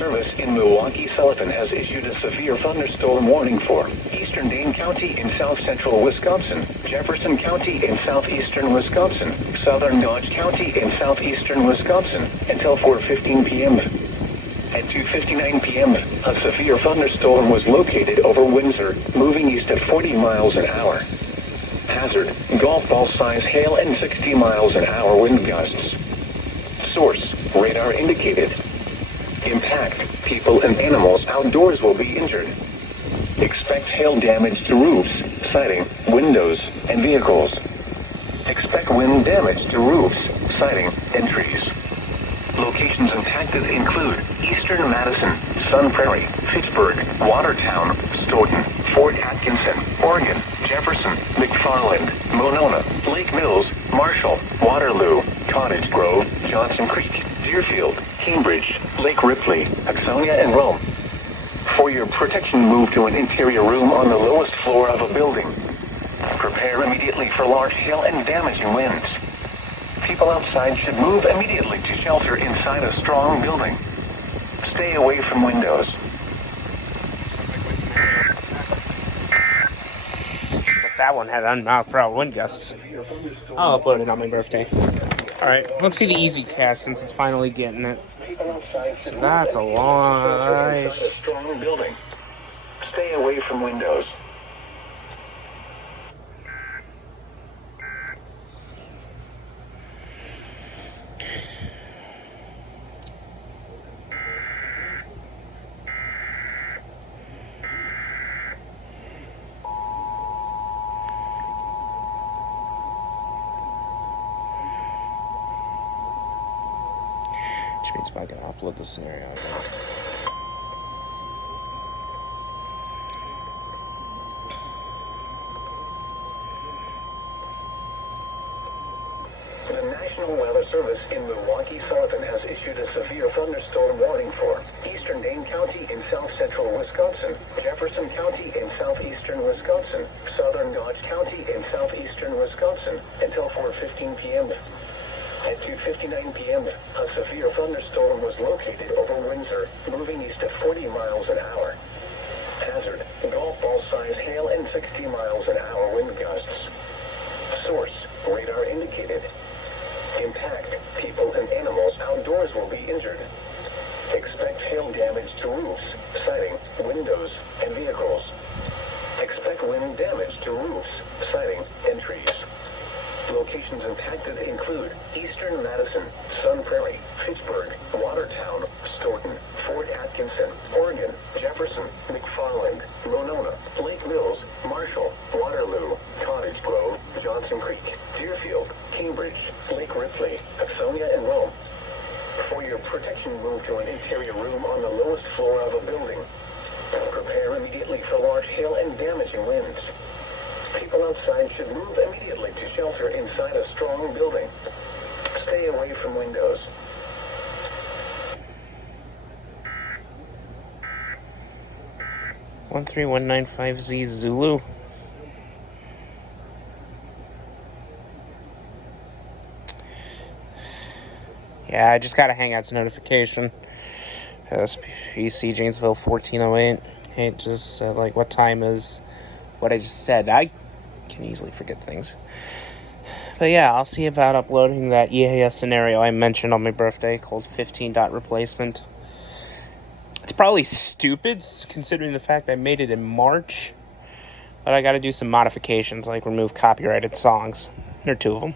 Service in Milwaukee-Sullivan has issued a severe thunderstorm warning for eastern Dane County in south-central Wisconsin, Jefferson County in southeastern Wisconsin, southern Dodge County in southeastern Wisconsin, until 4:15 p.m. At 2:59 p.m., a severe thunderstorm was located over Windsor, moving east at 40 miles an hour. Hazard, golf ball size hail and 60 miles an hour wind gusts. Source, radar indicated. Impact, people and animals outdoors will be injured. Expect hail damage to roofs, siding, windows, and vehicles. Expect wind damage to roofs, siding, and trees. Locations impacted include eastern Madison, Sun Prairie, Fitchburg, Watertown, Stoughton, Fort Atkinson, Oregon, Jefferson, McFarland, Monona, Lake Mills, Marshall, Waterloo, Cottage Grove, Johnson Creek, Deerfield, Cambridge, Lake Ripley, Axonia, and Rome. For your protection, move to an interior room on the lowest floor of a building. Prepare immediately for large hail and damaging winds. People outside should move immediately to shelter inside a strong building. Stay away from windows. Except that one had unmouthed for wind gusts. I'll upload it on my birthday. Alright, let's see the EASyCAST since it's finally getting it. So that's a long... strong building. Stay away from windows. Which means if I can upload the scenario, I will. The National Weather Service in Milwaukee-Sullivan has issued a severe thunderstorm warning for eastern Dane County in south-central Wisconsin, Jefferson County in southeastern Wisconsin, southern Dodge County in southeastern Wisconsin, until 4:15 p.m. At 2:59 p.m., a severe thunderstorm was located over Windsor, moving east at 40 miles an hour. Hazard, golf ball size hail and 60 miles an hour wind gusts. Source, radar indicated. Impact, people and animals outdoors will be injured. Expect hail damage to roofs, siding, windows, and vehicles. Expect wind damage to roofs, siding, and trees. Locations impacted include eastern Madison, Sun Prairie, Fitchburg, Watertown, Stoughton, Fort Atkinson, Oregon, Jefferson, McFarland, Monona, Lake Mills, Marshall, Waterloo, Cottage Grove, Johnson Creek, Deerfield, Cambridge, Lake Ripley, Axonia, and Rome. For your protection, move to an interior room on the lowest floor of a building. Prepare immediately for large hail and damaging winds. People outside should move immediately to shelter inside a strong building. Stay away from windows. 13195Z Zulu. Yeah, I just got a Hangouts notification. SPC Janesville 1408. It just said, like, what time is what I just said. I can easily forget things. But yeah, I'll see about uploading that EAS scenario I mentioned on my birthday called 15 dot replacement. It's probably stupid considering the fact I made it in March. But I gotta do some modifications, like remove copyrighted songs. There are 2 of them.